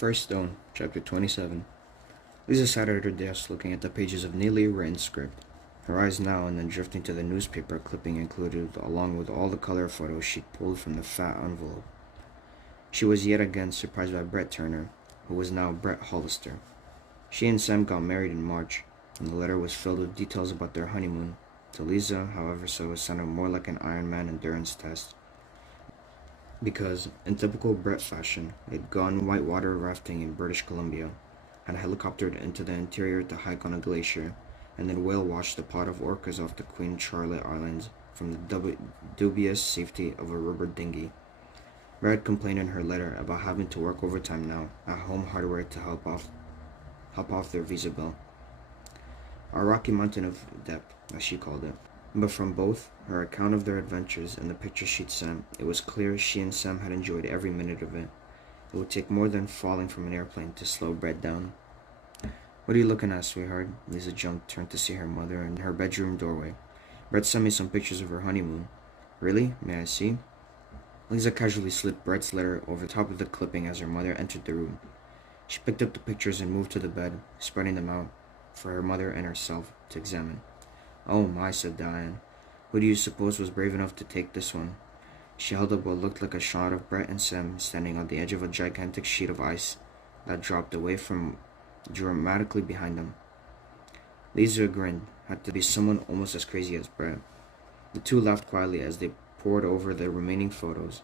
First Stone, Chapter 27. Lisa sat at her desk looking at the pages of neatly written script, her eyes now and then drifting to the newspaper clipping included, along with all the color photos she'd pulled from the fat envelope. She was yet again surprised by Brett Turner, who was now Brett Hollister. She and Sam got married in March, and the letter was filled with details about their honeymoon. To Lisa, however, so it sounded more like an Ironman endurance test. Because, in typical Brett fashion, they'd gone whitewater rafting in British Columbia, had helicoptered into the interior to hike on a glacier, and then whale washed a pod of orcas off the Queen Charlotte Islands from the dubious safety of a rubber dinghy. Brett complained in her letter about having to work overtime now at Home Hardware to help off their visa bill. A Rocky Mountain of debt, as she called it. But from both her account of their adventures and the pictures she'd sent, it was clear she and Sam had enjoyed every minute of it. It would take more than falling from an airplane to slow Brett down. "What are you looking at, sweetheart?" Lisa jumped, turned to see her mother in her bedroom doorway. "Brett sent me some pictures of her honeymoon." "Really? May I see?" Lisa casually slid Brett's letter over top of the clipping as her mother entered the room. She picked up the pictures and moved to the bed, spreading them out for her mother and herself to examine. "Oh my," said Diane. "Who do you suppose was brave enough to take this one?" She held up what looked like a shot of Brett and Sam standing on the edge of a gigantic sheet of ice that dropped away from dramatically behind them. Lisa grinned. Had to be someone almost as crazy as Brett. The two laughed quietly as they pored over the remaining photos.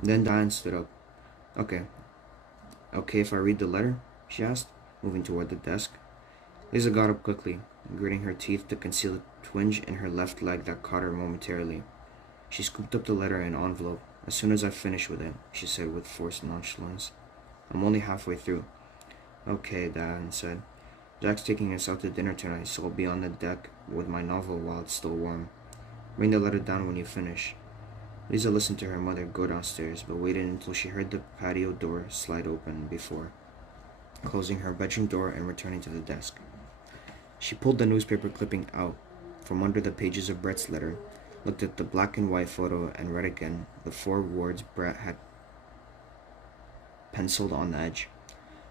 Then Diane stood up. Okay if I read the letter?" she asked, moving toward the desk. Lisa got up quickly, gritting her teeth to conceal a twinge in her left leg that caught her momentarily. She scooped up the letter in an envelope. "As soon as I finish with it," she said with forced nonchalance. "I'm only halfway through." "Okay," Diane said. "Jack's taking us out to dinner tonight, so I'll be on the deck with my novel while it's still warm. Bring the letter down when you finish." Lisa listened to her mother go downstairs, but waited until she heard the patio door slide open before closing her bedroom door and returning to the desk. She pulled the newspaper clipping out from under the pages of Brett's letter, looked at the black and white photo, and read again the 4 words Brett had penciled on the edge.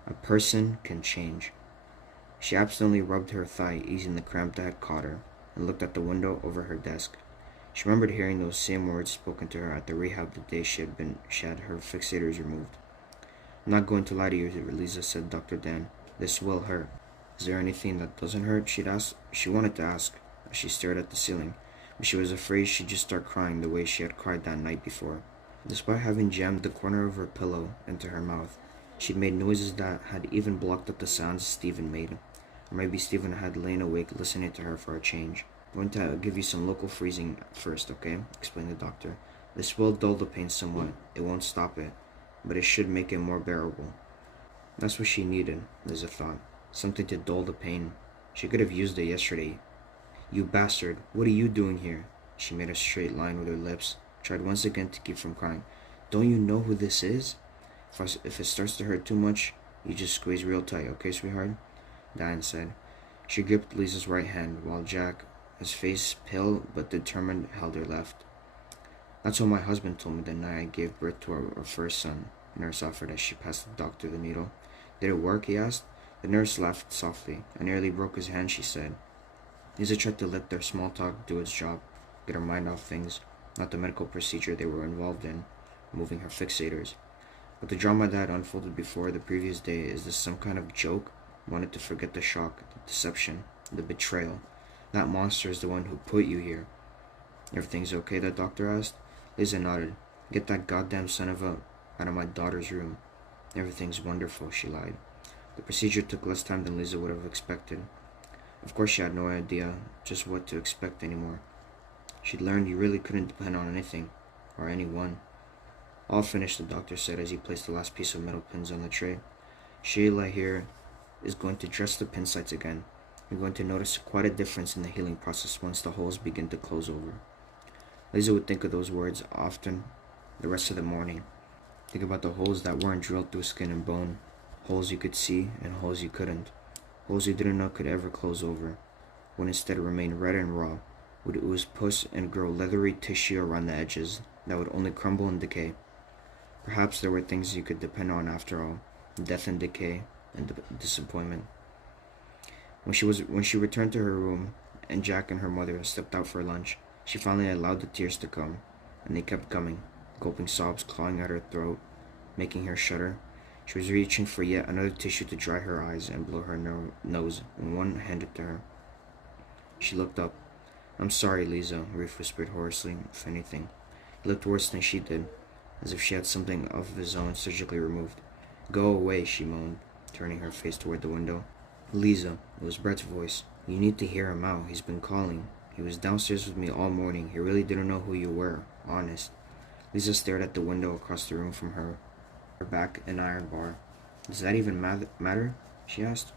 "A person can change." She absently rubbed her thigh, easing the cramp that had caught her, and looked at the window over her desk. She remembered hearing those same words spoken to her at the rehab the day she had her fixators removed. "I'm not going to lie to you, Lisa," said Dr. Dan. "This will hurt." "Is there anything that doesn't hurt?" She wanted to ask, as she stared at the ceiling, but she was afraid she'd just start crying the way she had cried that night before. Despite having jammed the corner of her pillow into her mouth, she'd made noises that had even blocked out the sounds Stephen made. Or maybe Stephen had lain awake listening to her for a change. "I'm going to give you some local freezing first, okay?" explained the doctor. "This will dull the pain somewhat. It won't stop it, but it should make it more bearable." That's what she needed, Lisa thought. Something to dull the pain. She could have used it yesterday. "You bastard, what are you doing here?" She made a straight line with her lips, tried once again to keep from crying. "Don't you know who this is? If it starts to hurt too much, you just squeeze real tight, okay, sweetheart?" Diane said. She gripped Lisa's right hand, while Jack, his face pale but determined, held her left. "That's what my husband told me the night I gave birth to our first son," the nurse offered as she passed the doctor the needle. "Did it work?" he asked. The nurse laughed softly. "I nearly broke his hand," she said. Lisa tried to let their small talk do its job, get her mind off things, not the medical procedure they were involved in, moving her fixators. But the drama that had unfolded before the previous day, is this some kind of joke? Wanted to forget the shock, the deception, the betrayal. "That monster is the one who put you here." "Everything's okay?" the doctor asked. Lisa nodded. "Get that goddamn son of a out of my daughter's room." "Everything's wonderful," she lied. The procedure took less time than Lisa would have expected. Of course she had no idea just what to expect anymore. She'd learned you really couldn't depend on anything, or anyone. "All finished," the doctor said as he placed the last piece of metal pins on the tray. "Sheila here is going to dress the pin sites again. You're going to notice quite a difference in the healing process once the holes begin to close over." Lisa would think of those words often the rest of the morning. Think about the holes that weren't drilled through skin and bone. Holes you could see and holes you couldn't. Holes you didn't know could ever close over, would instead remain red and raw, would ooze pus and grow leathery tissue around the edges that would only crumble and decay. Perhaps there were things you could depend on after all. death and decay, and disappointment. When she returned to her room, and Jack and her mother stepped out for lunch, she finally allowed the tears to come, and they kept coming, gulping sobs clawing at her throat, making her shudder. She was reaching for yet another tissue to dry her eyes and blow her nose when one handed to her. She looked up. "I'm sorry, Lisa," Reef whispered hoarsely, if anything. He looked worse than she did, as if she had something of his own surgically removed. "Go away," she moaned, turning her face toward the window. "Lisa," it was Brett's voice. "You need to hear him out. He's been calling. He was downstairs with me all morning. He really didn't know who you were. Honest." Lisa stared at the window across the room from her back an iron bar. "Does that even matter?" she asked.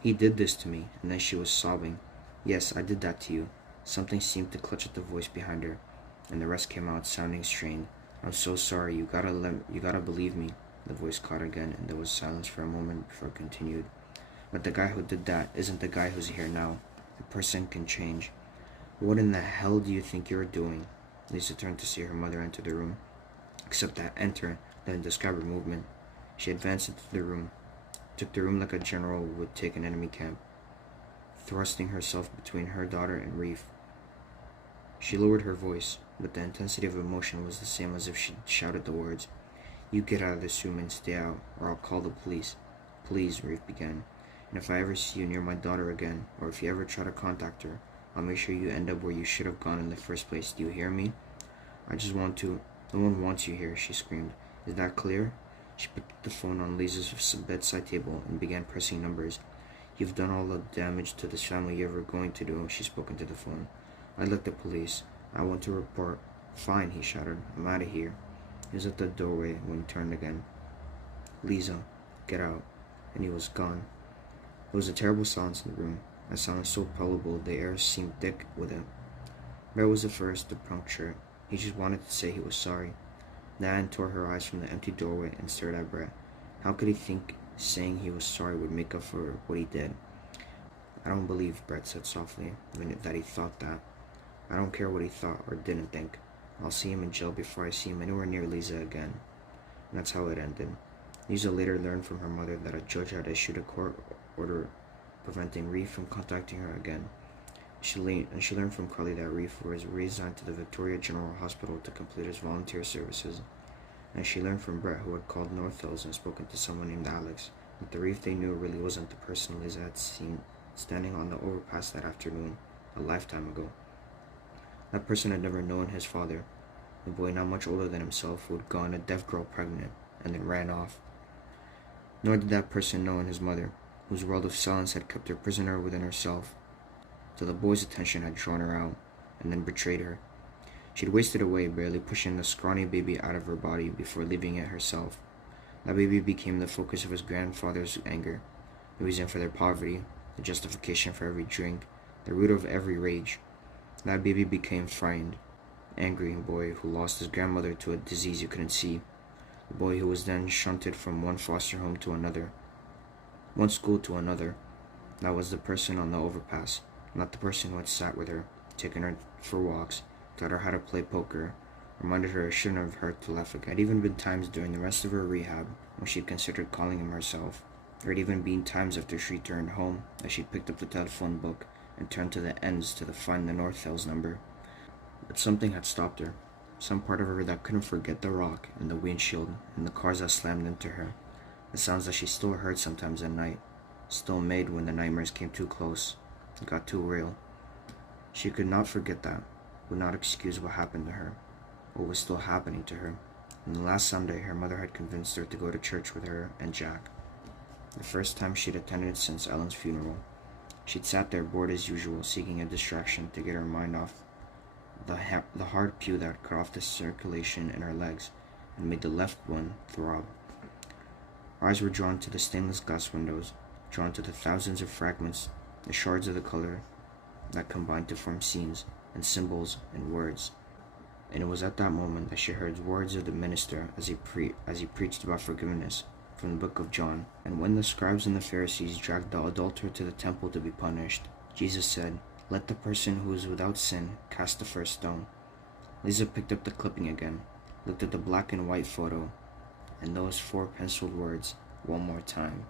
"He did this to me," and then she was sobbing. "Yes, I did that to you." Something seemed to clutch at the voice behind her, and the rest came out sounding strained. "I'm so sorry. You gotta believe me." The voice caught again, and there was silence for a moment before it continued. "But the guy who did that isn't the guy who's here now. A person can change." "What in the hell do you think you're doing?" Lisa turned to see her mother enter the room. Except that enter didn't describe her movement. She advanced into the room, took the room like a general would take an enemy camp, thrusting herself between her daughter and Reef. She lowered her voice, but the intensity of emotion was the same as if she shouted the words. "You get out of this room and stay out, or I'll call the police." "Please," Reef began. "And if I ever see you near my daughter again, or if you ever try to contact her, I'll make sure you end up where you should have gone in the first place. Do you hear me? I just want to. No one wants you here," she screamed. "Is that clear?" She picked up the phone on Lisa's bedside table and began pressing numbers. "You've done all the damage to this family you're ever going to do," she spoke into the phone. "I'd like the police. I want to report." "Fine," he shouted. "I'm out of here." He was at the doorway when he turned again. "Lisa, get out." And he was gone. There was a terrible silence in the room, a silence so palpable the air seemed thick with it. Brett was the first to puncture it. He just wanted to say he was sorry. Nan tore her eyes from the empty doorway and stared at Brett. How could he think saying he was sorry would make up for what he did? "I don't believe," Brett said softly, "that he thought that. I don't care what he thought or didn't think. I'll see him in jail before I see him anywhere near Lisa again." And that's how it ended. Lisa later learned from her mother that a judge had issued a court order preventing Reef from contacting her again. She learned from Carly that Reef was reassigned to the Victoria General Hospital to complete his volunteer services. And she learned from Brett, who had called North Hills and spoken to someone named Alex, that the Reef they knew really wasn't the person Lisa had seen standing on the overpass that afternoon, a lifetime ago. That person had never known his father, a boy not much older than himself who had gotten a deaf girl pregnant and then ran off. Nor did that person know his mother, whose world of silence had kept her prisoner within herself, till the boy's attention had drawn her out, and then betrayed her. She'd wasted away, barely pushing the scrawny baby out of her body before leaving it herself. That baby became the focus of his grandfather's anger, the reason for their poverty, the justification for every drink, the root of every rage. That baby became frightened, angry boy who lost his grandmother to a disease you couldn't see, the boy who was then shunted from one foster home to another, one school to another. That was the person on the overpass, not the person who had sat with her, taken her for walks, taught her how to play poker, reminded her it shouldn't have hurt to laugh again. There had even been times during the rest of her rehab when she'd considered calling him herself. There had even been times after she returned home that she'd picked up the telephone book and turned to the ends to find the North Hills number. But something had stopped her. Some part of her that couldn't forget the rock and the windshield and the cars that slammed into her. The sounds that she still heard sometimes at night, still made when the nightmares came too close, and got too real. She could not forget that, would not excuse what happened to her, what was still happening to her. And the last Sunday, her mother had convinced her to go to church with her and Jack. The first time she'd attended since Ellen's funeral. She'd sat there bored as usual, seeking a distraction to get her mind off the hard pew that cut off the circulation in her legs and made the left one throb. Her eyes were drawn to the stainless glass windows, drawn to the thousands of fragments, the shards of the color that combined to form scenes and symbols and words. And it was at that moment that she heard words of the minister as he preached about forgiveness from the book of John. "And when the scribes and the Pharisees dragged the adulterer to the temple to be punished, Jesus said, 'Let the person who is without sin cast the first stone.'" Lisa picked up the clipping again, looked at the black and white photo, and those 4 penciled words, one more time.